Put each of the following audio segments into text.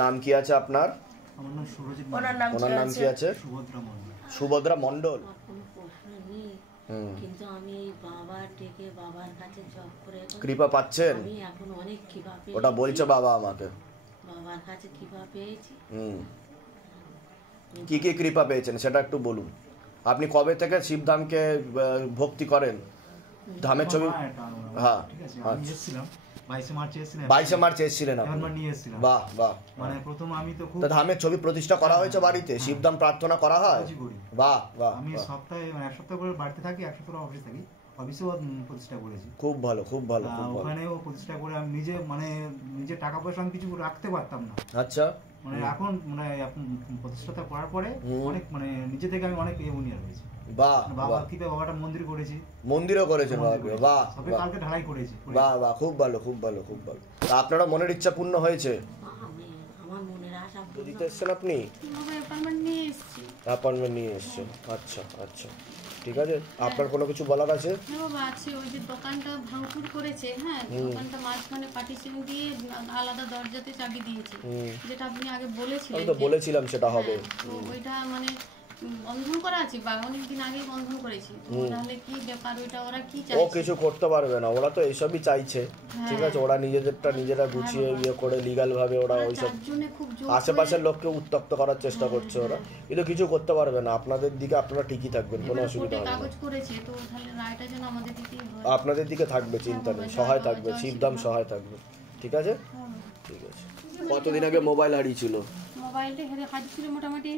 নাম কি আছে আপনার? আমার নাম সুরজিৎ। ওনার নাম কি আছে? সুভদ্রা মণ্ডল। সুভদ্রা মণ্ডল। কিন্তু আমি বাবার ডেকে বাবার কাছে জব করে কৃপা পাচ্ছেন? আমি এখন অনেক কৃপা পেয়েছি। ওটা বলছে বাবা আমাকে। বাবার কাছে কৃপা পেয়েছি। কি কি কৃপা পেয়েছেন সেটা একটু বলুন। আপনি কবে থেকে শিবধামকে ভক্তি করেন? ধামের ছবি, হ্যাঁ ঠিক আছে, আমি এসেছিলাম 22 মার্চ এসেছিলাম। 22 মার্চ এসেছিলেন আপনি? একবার নিয়ে এসেছিলাম। বাহ বাহ। মানে প্রথম আমি তো খুব ধামের ছবি প্রতিষ্ঠা করা হয়েছে বাড়িতে? শিবধাম প্রার্থনা করা হয়? বাহ বাহ। আমি সপ্তাহে মানে এক সপ্তাহ করে বাড়িতে থাকি, এক সপ্তাহ অফিসে থাকি। অফিসেও প্রতিষ্ঠা করেছি। খুব ভালো খুব ভালো খুব ভালো। ওখানেও প্রতিষ্ঠা করে আমি নিজে মানে নিজে টাকা পয়সা আমি কিছু রাখতে পারতাম না। আচ্ছা। মানে এখন মানে প্রতিষ্ঠাতা করার পরে অনেক মানে নিজে থেকে আমি অনেক নিয়ে রয়েছি। বাহ বাবা কিপে বাবাটা মন্দির করেছি। মন্দিরও করেছেন বাবাকে? বাহ। সবে কালকে ঢালাই করেছি। বাহ বাহ, খুব ভালো খুব ভালো খুব ভালো। তা আপনারা মনের ইচ্ছা পূর্ণ হয়েছে? আমার মনের আশা দিতে এসেছেন আপনি? অ্যাপয়েন্টমেন্ট নিয়ে এসেছেন। আচ্ছা আচ্ছা, ঠিক আছে। আপনার কোনো কিছু বলার আছে? হ্যাঁ বাবা আছে। ওই যে দোকানটা ভাঙচুর করেছে, হ্যাঁ, দোকানটা মাঝখানে পার্টিশন দিয়ে আলাদা দরজাতে চাবি দিয়েছে, যেটা আপনি আগে বলেছিলেন। আমি তো বলেছিলাম সেটা হবে। তো ওইটা মানে বন্ধন করা আছে বা অনেকদিন আগে বন্ধন করেছি। তাহলে কি ব্যাপার ওইটা, ওরা কি চাইছে? ও কিছু করতে পারবে না, ওরা তো এইসবই চাইছে। ঠিক আছে, ওরা নিজেদেরটা নিজেরা গুছিয়ে ইয়ে করে লিগ্যাল ভাবে ওরা ওইসব আশেপাশের লোককে উত্তক্ত করার চেষ্টা করছে ওরা, কিন্তু কিছু করতে পারবে না। আপনাদের দিকে আপনারা ঠিকই থাকবেন, কোনো অসুবিধা হবে না। কাগজ করেছে তো তাহলে রায়টা যেন আমাদের দিকেই হয়। আপনাদের দিকে থাকবে, চিন্তা নেই, সহায় থাকবে, শিবধাম সহায় থাকবে। ঠিক আছে ঠিক আছে। কতদিন আগে মোবাইল হারিয়েছিল? মোবাইলটা হারিয়েছিল মোটামুটি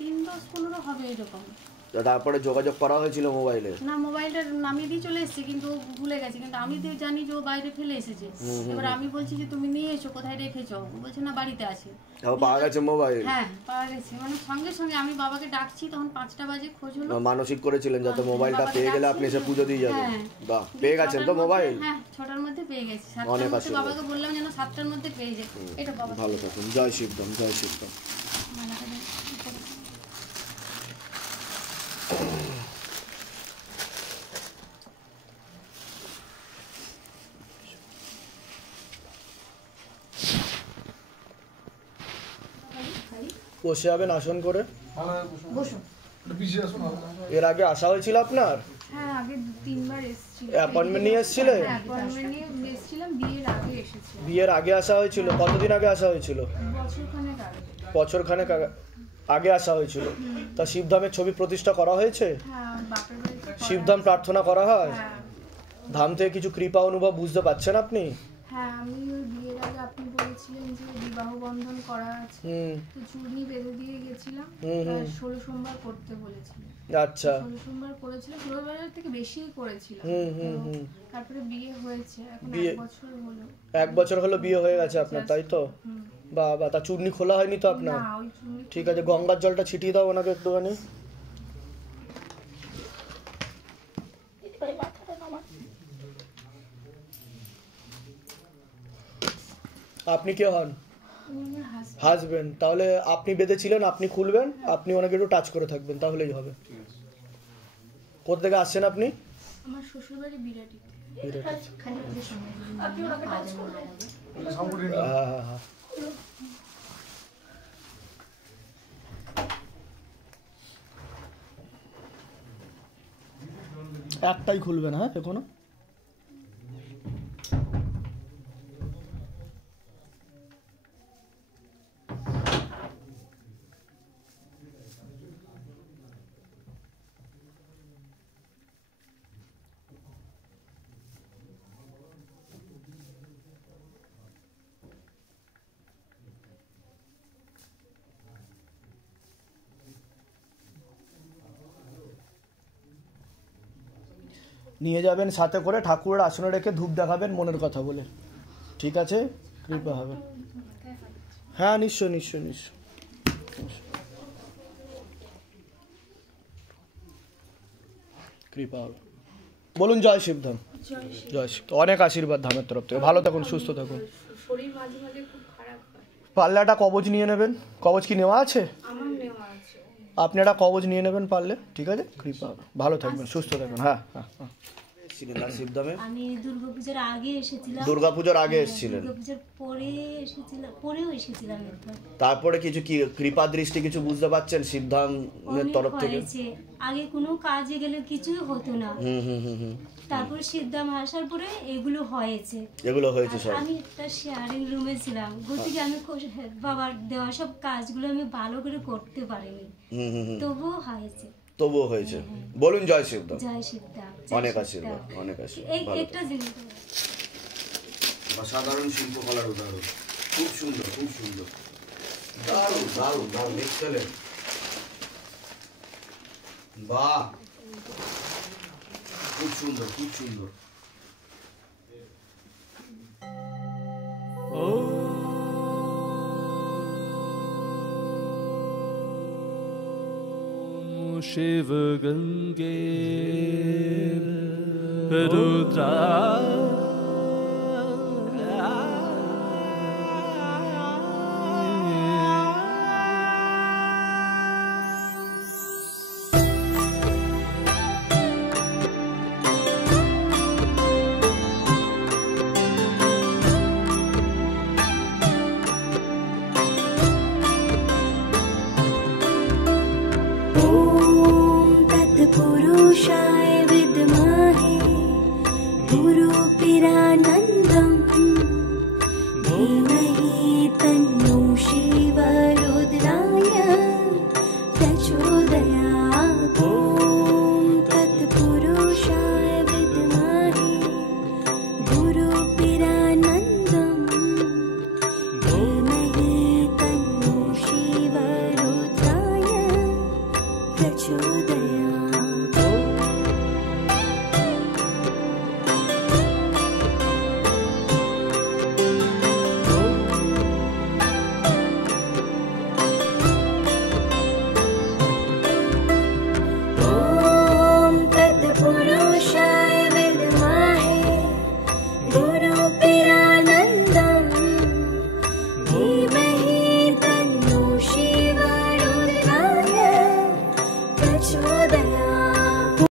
দিন 10-15 হবে এরকম। তারপরে যোগাযোগ করা হয়েছিল মোবাইলে? না, মোবাইলটা নামিয়ে দিয়ে চলে এসেছি কিন্তু ভুলে গেছি। কিন্তু আমি তো জানি যে ও বাইরে ফেলে এসেছে। এবার আমি বলছি যে তুমি নিয়ে এসো, কোথায় রেখেছো? বলছে না বাড়িতে আছে। পাওয়া গেছে মোবাইল? হ্যাঁ পাওয়া গেছে। মানে সঙ্গে সঙ্গে আমি বাবাকে ডাকছি, তখন 5টা বাজে খোঁজ হলো। মানসিক করেছিলেন যাতে মোবাইলটা পেয়ে গেলে আপনি এসে পুজো দিয়ে যাবেন। বাহ, পেয়ে গেছেন তো মোবাইল? হ্যাঁ 6টার মধ্যে পেয়ে গেছি। 7টার মধ্যে বাবাকে বললাম যেন 7টার মধ্যে পেয়ে যায়। এটা বাবা ভালো থাকুন। জয় শিবধাম, জয় শিবধাম। বসে যাবেন আসন করে। এর আগে আসা হয়েছিল আপনার? হ্যাঁ আগে 3বার এসেছিল। অ্যাপয়েন্টমেন্ট নিয়ে এসেছিলেন? অ্যাপয়েন্টমেন্ট নিয়ে এসেছিলাম, বিয়ের আগে এসেছি। বিয়ের আগে আসা হয়েছিল? কতদিন আগে আসা হয়েছিল? বছরখানেক আগে। বছরখানেক আগে আসা হয়েছিল। তা শিবধামের ছবি প্রতিষ্ঠা করা হয়েছে? হ্যাঁ বাপের বাড়িতে শিবধাম প্রার্থনা করা হয়? ধাম থেকে কিছু কৃপা অনুভব বুঝতে পারছেন আপনি? হ্যাঁ আমি ওই বিয়ের আগে আপনি বলেছিলেন যে বিবাহ বন্ধন করা আছে, তো চূর্ণি বেঁধে দিয়ে গেছিলাম। 16 সোমবার করতে বলেছিলেন। আচ্ছা, 16 সোমবার করেছিলাম, 16 বারের থেকে বেশিই করেছিলাম। তারপরে বিয়ে হয়েছে, এখন 1 বছর হলো। 1 বছর হলো বিয়ে হয়ে গেছে আপনার, তাই তো? বাবা, তা চূর্ণি খোলা হয়নি তো আপনার? না, ওই চূর্ণি। ঠিক আছে, গঙ্গার জলটা ছিটিয়ে দাও ওনাকে একটুখানি। আপনি কে হন? হাজবেন্ড। তাহলে আপনি বেঁধেছিলেন, আপনি খুলবেন, আপনি ওনাকে একটু টাচ করে থাকবেন, তাহলেই হবে। কোথা থেকে আসছেন আপনি? আমার শ্বশুর বাড়ি বিরাটি। হ্যাঁ হ্যাঁ হ্যাঁ। একটাই খুলবেন, হ্যাঁ এখনো। নিয়ে যাবেন সাথে করে, ঠাকুরের আসনে রেখে ধূপ দেখাবেন মনের কথা বলে। ঠিক আছে, কৃপা হবে। হ্যাঁ নিশ্চয় নিশ্চয় নিশ্চয়। কৃপা হবে। বলুন জয় শিবধাম। জয় শিব। অনেক আশীর্বাদ ধামের তরফ থেকে। ভালো থাকুন, সুস্থ থাকুন। শরীর মাঝে মাঝে খুব খারাপ হয়। পারলে একটা কবচ নিয়ে নেবেন। কবচ কি নেওয়া আছে? আমার নেওয়া আছে। আপনি একটা কবচ নিয়ে নেবেন পারলে। ঠিক আছে, কৃপা হবে। ভালো থাকবেন, সুস্থ থাকবেন। হ্যাঁ হ্যাঁ হ্যাঁ। এসেছিলেন না শিবধামে? আমি দুর্গাপূজার আগে এসেছিলাম। দুর্গাপূজার আগে এসেছিলেন? দুর্গাপূজার পরে এসেছিলাম, পরেও এসেছিলাম একবার। তারপরে কিছু কি কৃপা দৃষ্টি কিছু বুঝতে পারছেন শিবধামের তরফ থেকে? আগে কোনো কাজে গেলে কিছুই হতো না, তারপর সিদ্ধাম আসার পরে এগুলো হয়েছে সব। আমি একটা শেয়ারিং রুমে ছিলাম, গতিকে আমি বাবার দেওয়া সব কাজগুলো আমি ভালো করে করতে পারিনি, তবুও হয়েছে। বলুন জয় শিবধাম। জয় শিবধাম। অনেক আশীর্বাদ, অনেক আশীর্বাদ। একটা জিনিস সাধারণ শিল্পকলার উদাহরণ, খুব সুন্দর, খুব সুন্দর, দারুণ দারুণ দারুণ, এক্সেলেন্ট, বাহ, খুব সুন্দর, খুব সুন্দর। शिव गंगे रुद्रा